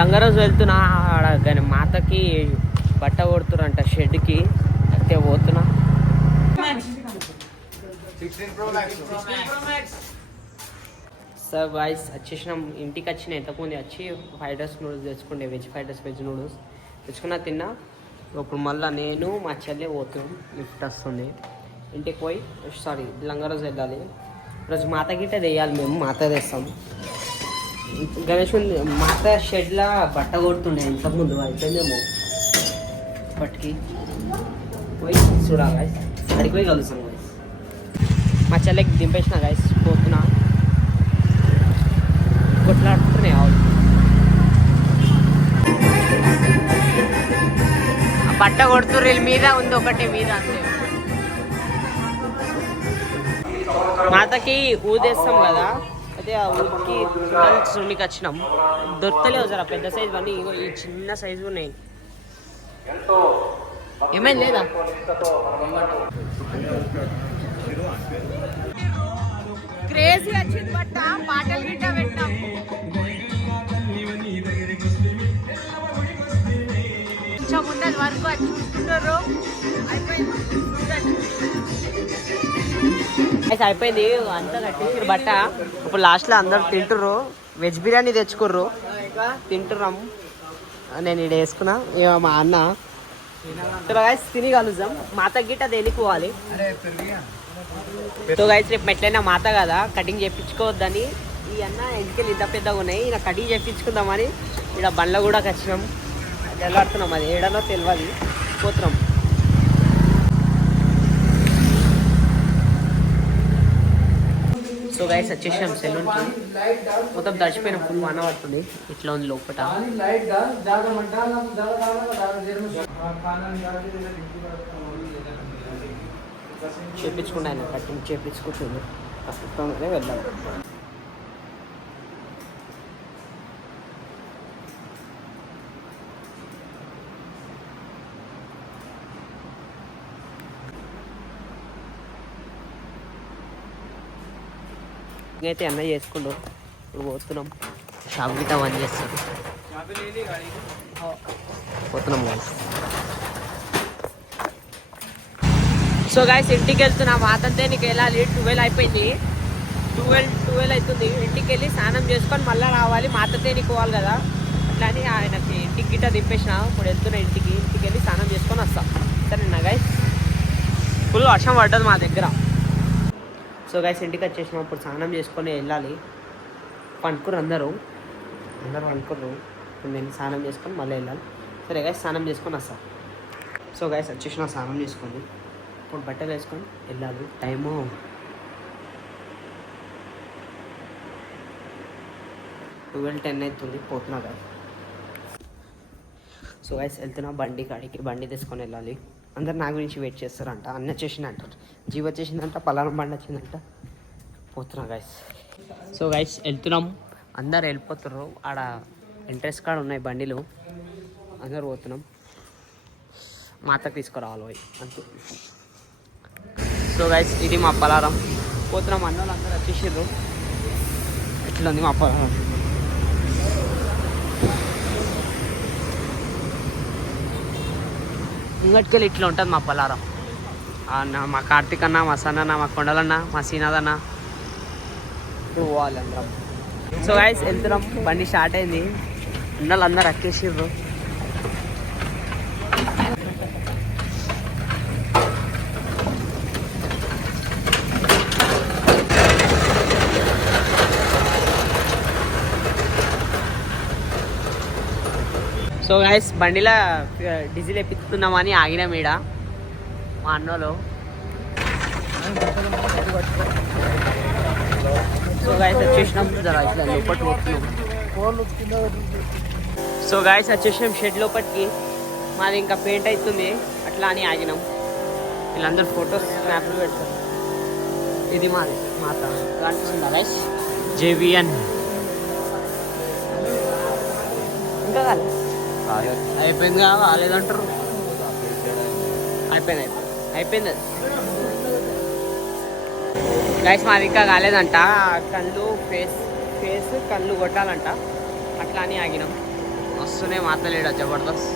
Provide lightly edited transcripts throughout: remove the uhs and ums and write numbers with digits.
లంగరోజు వెళ్తున్నా ఆడ కానీ మాతకి బట్ట కొడుతురంట షెడ్కి అయితే పోతున్నా. సార్ వాయిస్ వచ్చేసినాం, ఇంటికి వచ్చిన ఇంతకుముందు వచ్చి ఫ్రైడ్ రైస్ నూడిల్స్ తెచ్చుకుంటే veg fried rice veg noodles తెచ్చుకున్నా తిన్నా. ఇప్పుడు మళ్ళీ నేను మా చెల్లె పోతున్నాం, లిఫ్ట్ వస్తుంది ఇంటికి పోయి సారీ లంగరోజు వెళ్ళాలి. ఈరోజు మాత గిట్ట తెయ్యాలి, మేము మాత తెస్తాం. గణేష్ మాత షెడ్లా బట్ట కొడుతుండే ఇంతకుముందు అయిపోయిందేమో బట్కి పోయి చూడాలి గాయస్, అడిగి పోయి కలుస్తాం గాయస్. మా చెల్లెకి దింపేసిన గాయస్, పోతున్నా. కొట్లాడుతున్నాయి ఆవులు. బట్ట కొడుతుర్రు మీద ఉంది ఒకటి మీద అంతే. మాతకి ఊదేస్తాం కదా, అయితే ఆ ఊరికి చూడడానికి వచ్చినాం. దొరకలేవు జరా పెద్ద సైజు అన్నీ, ఈ చిన్న సైజు ఉన్నాయి. ఏమైంది లేదా క్రేజీ వచ్చింది బట్ట, పాటలు గిట్ట పెట్టాం. కొంచెం ఉన్నది వరకు అది చూసుకుంటారు. అయిపోయింది అంతా కట్టేసారు బట్ట. ఇప్పుడు లాస్ట్లో అందరు తింటుర్రు, వెజ్ బిర్యానీ తెచ్చుకుర్రు తింటున్నాం. నేను ఇక్కడ వేసుకున్నా, మా అన్న తిని కలుద్దాం. మాత గిట్ట దేనికి సో గైస్ రేపు ఎట్లయినా మాత కదా, కటింగ్ చేయించుకోవద్దని ఈ అన్న ఇంటికెళ్ళి ఇంత పెద్దగా ఉన్నాయి, ఇలా కటింగ్ చేయించుకుందామని ఇక్కడ బండ్ల కూడా వచ్చినాం. వెళ్ళాడుతున్నాం, అది ఏడనో తెలియదు, పోతున్నాం. సో గైస్ వచ్చేసాం సెలూన్కి. మొత్తం దర్శిపోయిన ఫుల్ వన్ పడుతుంది, ఇట్లా ఉంది లోపల. చేపించుకుంటా ఆయన కటింగ్ చేపించుకుంటుంది, ప్రస్తుతంగానే వెళ్దాం. అయితే అన్న చేసుకుంటూ ఇప్పుడు పోతున్నాం. షాప్ గిట్ట బంద్ చేస్తాం, పోతున్నాం గాయస్. సో గాయస్ ఇంటికి వెళ్తున్నా. మాతంతే నీకు వెళ్ళాలి, 12 అయిపోయింది, 12 అవుతుంది. ఇంటికి వెళ్ళి స్నానం చేసుకొని మళ్ళీ రావాలి, మాతంతే నీకు పోవాలి కదా. అట్లా అని ఆయనకి ఇంటికి గిట్ట దింపేసిన. ఇప్పుడు వెళ్తున్నా ఇంటికి వెళ్ళి స్నానం చేసుకొని వస్తాం. సరేనా గాయస్, ఫుల్ వర్షం పడ్డది మా దగ్గర. సో గైస్ ఇంటికి వచ్చేసినాం, ఇప్పుడు స్నానం చేసుకొని వెళ్ళాలి. పండుకుర్రు అందరూ పండుకుర్రు. నేను స్నానం చేసుకొని మళ్ళీ వెళ్ళాలి. సరే గైస్ స్నానం చేసుకొని వస్తాం. సో గైస్ వచ్చేసిన స్నానం చేసుకొని ఇప్పుడు బట్టలు వేసుకొని వెళ్ళాలి. టైము 12:10 అవుతుంది, పోతున్నా గైస్. సో గైస్ వెళ్తున్నా బండి కాడికి, బండి తీసుకొని వెళ్ళాలి. అందరు నా గురించి వెయిట్ చేస్తారంట. అన్న వచ్చేసింది అంటారు, జీవ వచ్చేసిందంట, పలానా బండి వచ్చిందంట. పోతున్నా గైస్. సో గైస్ వెళ్తున్నాం, అందరు వెళ్ళిపోతున్నారు. ఆడ ఎంట్రెన్స్ కార్డ్ ఉన్నాయి బండిలు, అందరు పోతున్నాం. మాతకు తీసుకురావాలి పోయి అంతే. సో గైస్ ఇది మా పలారం, పోతున్నాం. అన్న వాళ్ళు అందరూ వచ్చేసారు. ఎట్లా ఉంది మా పలారం? ఇంకటికెళ్ళి ఇట్లా ఉంటుంది మా పలారం. అన్న మా కార్తీక్ అన్న, మా సన్న, మా కొండలన్న, మా శ్రీనాథ్ అన్న ఇప్పుడు పోవాలి అందరం. సో గైస్ వెళ్తున్నాం, బండి స్టార్ట్ అయింది. ఉన్నోళ్ళు అందరు ఎక్కేసిర్రు. సో గైస్ బండిలో డీజిల్ ఎప్పిస్తున్నామని ఆగినాం ఈడ మా అన్నోళ్ళు. సో గైస్ వచ్చేసినాం, జరా ఇట్లా లోపలికి పోతున్నాం. సో గైస్ వచ్చేసినాం షెడ్ లోపలికి. మాది ఇంకా పెయింట్ అవుతుంది, అట్లా అని ఆగినాం. వీళ్ళందరూ ఫొటోస్ స్నాప్లు పెడతారు. ఇది మాది మాత కనిపిస్తుందా గైస్? జేవిఎన్ ఇంకా కాదు, అయిపోయింది కాదు, కాలేదంటారు. అయిపోయింది గైస్, మాది ఇంకా కాలేదంట. కళ్ళు ఫేస్ కళ్ళు కొట్టాలంట, అట్లా అని ఆగినాం. వస్తున్నాయి మాతలేడ జబర్దస్త్.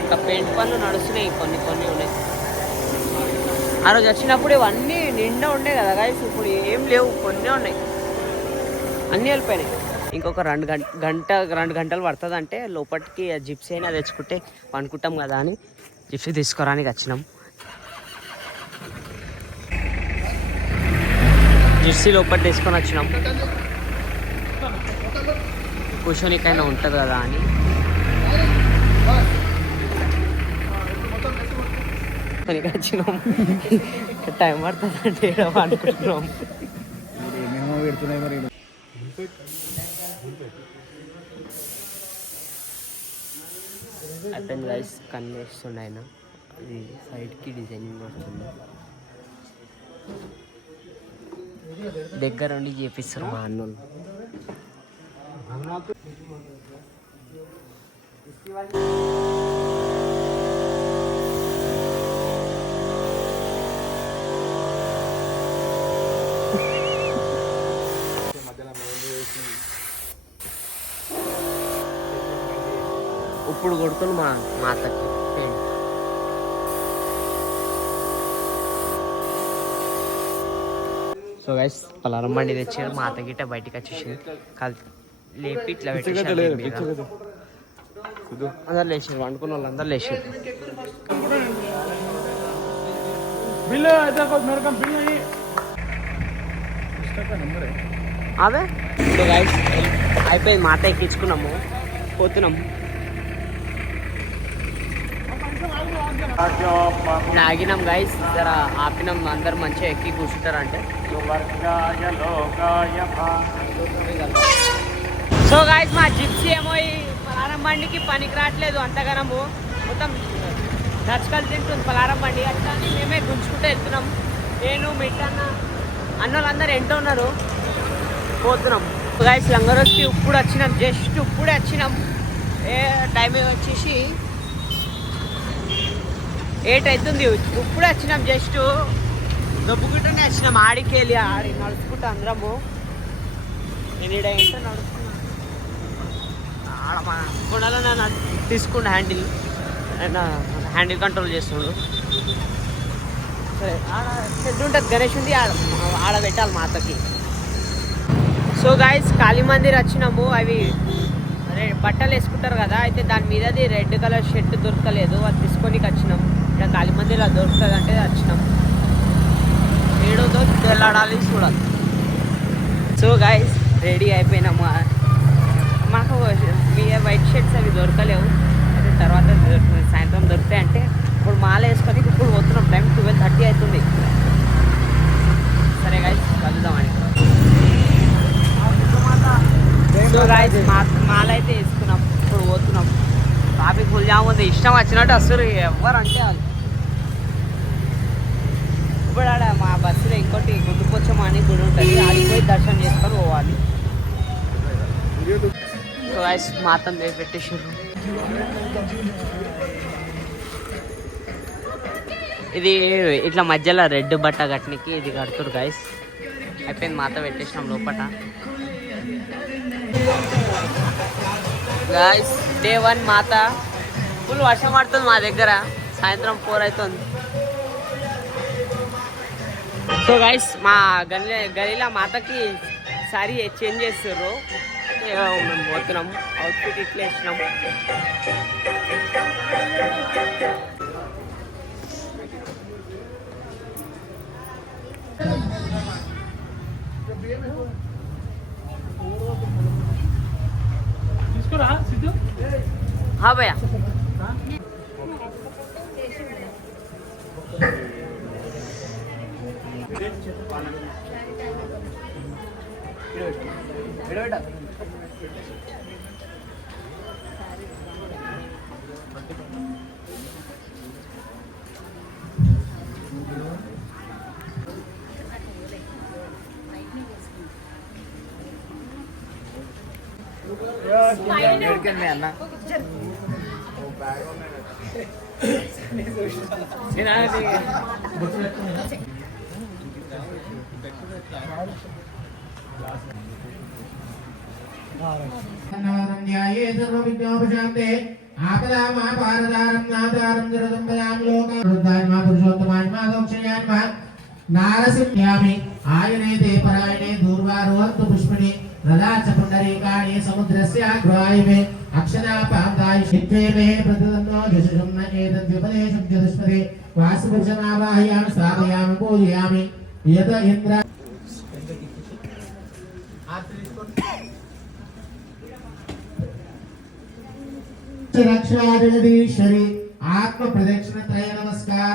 ఇంకా పెయింట్ పనులు నడుస్తున్నాయి, కొన్ని కొన్ని ఉన్నాయి. ఆ రోజు వచ్చినప్పుడు ఇవన్నీ నిండా ఉండే కదా గాయస్, ఇప్పుడు ఏం లేవు, కొన్ని ఉన్నాయి, అన్నీ వెళ్ళిపోయినాయి. ఇంకొక 2 గంటలు పడుతుంది అంటే లోపలికి జిప్సీ అయినా తెచ్చుకుంటే అనుకుంటాం కదా అని జిప్సీ తీసుకోవడానికి వచ్చినాం. జిప్సీ లోపల తీసుకొని వచ్చినాం, కూర్చోనికైనా ఉంటుంది కదా అని. వచ్చినాం, టైం పడుతుంది అంటే అనుకుంటున్నాం. అతను గైస్ కన్ను వేస్తుండే ఆయన, ఇది సైడ్కి డిజైనింగ్ వస్తుంది, దగ్గర ఉండి చేపిస్తారు మా అన్నోళ్ళు. ఇప్పుడు కొడుతుంది మా మాతకి పెయింట్. సో గైస్ పలారం బండి తెచ్చారు, మా అత్త గిట్ట బయటికి వచ్చేసింది, లేపి ఇట్లా పెట్టేసారు. అందరు లేచారు, వండుకున్న వాళ్ళు అందరు లేచారు. అదే సో గైస్ అయిపోయింది, మా అత్త ఎక్కించుకున్నాము, పోతున్నాము. ఆగినాం గైస్, జర ఆపినాం, అందరు మంచిగా ఎక్కి కూర్చుంటారంటే. సో గైస్ మా జిప్సీ ఏమో ఈ పలారం బండికి పనికి రావట్లేదు అంతగానము, మొత్తం నచ్చకలు తింటుంది పలారం బండి. అట్లా మేమే గుంజుకుంటూ వెళ్తున్నాం, నేను మిట్టన్న అన్నోళ్ళందరూ ఎంటో ఉన్నారు, పోతున్నాం. గైస్ లంగరోజ్కి ఇప్పుడు వచ్చినాం, జస్ట్ ఇప్పుడే వచ్చినాం. టైం వచ్చేసి 8 అవుతుంది, ఇప్పుడే వచ్చినాం, జస్ట్ దొబ్బుకుంటూనే వచ్చినాం. ఆడికి వెళ్ళి ఆడి నడుచుకుంటూ అందరము, నేను ఈడ ఏంటో నడుస్తున్నా, ఆడ మా కొండలో తీసుకుంటా హ్యాండిల్ కంట్రోల్ చేస్తుండు. సరే ఆడ షెడ్ ఉంటుంది, గణేష్ ఉంది, ఆడ పెట్టాలి మా అత్తకి. సో గాయస్ కాళీ మందిర్ వచ్చినాము, అవి బట్టలు వేసుకుంటారు కదా, అయితే దాని మీదది రెడ్ కలర్ షర్ట్ దొరకలేదు, అది తీసుకొని వచ్చినాం. ఇక్కడ కాళీ మందిర్ అది దొరుకుతుంది అంటే వచ్చినాం, ఏడోదో వెళ్ళాడాలి చూడాలి. సో గాయస్ రెడీ అయిపోయినాము, మాకు మీ వైట్ షర్ట్స్ అవి దొరకలేవు, అయితే తర్వాత సాయంత్రం దొరుకుతాయి అంటే ఇప్పుడు మాల వేసుకొని ఇప్పుడు పోతున్నాం. టైం 12:30 అవుతుంది. సరే గాయస్ కలుద్దామని. సో గాయస్ మాల అయితే వేసుకున్నాం, ఇప్పుడు పోతున్నాం. ట్రాఫిక్ ఫుల్ జామ్ ఉంది, ఇష్టం వచ్చినట్టు అసలు ఎవరు అంటే వాళ్ళు. ఇప్పుడు ఆడ మా బస్సులో ఇంకోటి గుండుకొచ్చమా అని గుడి ఉంటుంది, ఆడికి పోయి దర్శనం చేసుకొని పోవాలి. సో గాయస్ మాతం పెట్టేసారు. ఇది ఇట్లా మధ్యలో రెడ్ బట్ట కట్టనికి ఇది కడుతురు గాయస్. అయిపోయింది, మాత పెట్టేసినాం లోపల. గాయస్ డే 1 మాత, ఫుల్ వర్షం పడుతుంది మా దగ్గర, సాయంత్రం 4 అవుతుంది. సో గైస్ మా గలీలో మాతకి సారీ చేంజ్ చేస్తారు, మేము పోతున్నాం. అవుట్ఫిట్ ఇట్లా వేసినాం. हाँ भैया అన్న न्याये सर्वविघ्नोपशान्ते आपदामापारदारं नादारं जरदम्बयां लोकारुद्धान्मा पुरुषोत्तमान्मा दोक्षयान्मा नारसिंह्यामि आयने ते परायणे दूर्वारोहन्तु पुष्पिणि रदाच पुण्डरीकाणि समुद्रस्याग्रवायुमे अक्षदापान्ताय शिक्षेमे प्रतिदन्नो जशुषं न एतद्युपदेशं चतुष्पदे वासुपुरुषमावाहयामि स्थापयामि पूजयामि यत इन्द्र रक्षा जगदीश्वरी आत्म प्रदक्षिण त्रय नमस्कार।